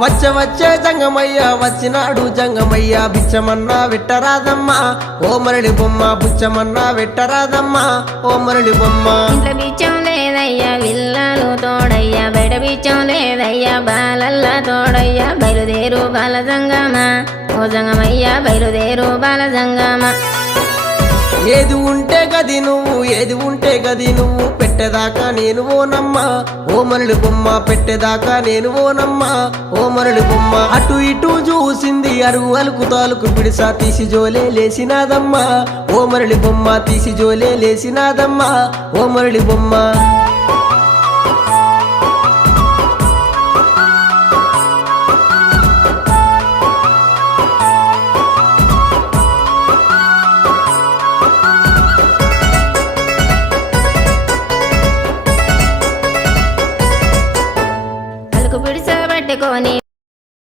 వచ్చే జంగమయ్య వచ్చినాడు జంగమయ్య బిచ్చమన్నా వెట్టరాదమ్మా ఓ మరళి బొమ్మ బుచ్చమన్నా వెట్టరాదమ్మా ఓ మరళి బొమ్మ ఇంట్లో బిచ్చం లేదయ్యా విల్లాలు తోడయ్యా బయట బిచ్చం లేదయ్యా బాలల్లా తోడయ్యా బయలుదేరు బాల జంగమా ఓ జంగమయ్యా బయలుదేరు బాల జంగమా ఏది ఉంటే గది నువ్వు ఏది ఉంటే గది నువ్వు పెట్టేదాకా నేను ఓనమ్మా ఓ మరళి బొమ్మ పెట్టేదాకా నేను ఓనమ్మా ఓ మరళి బొమ్మ అటు ఇటు చూసింది అరుగు అలుకు తాలుకు పిడిసా తీసి జోలే లేసినాదమ్మా ఓ మరళి బొమ్మ తీసి జోలే లేసినాదమ్మా ఓ మరళి బొమ్మ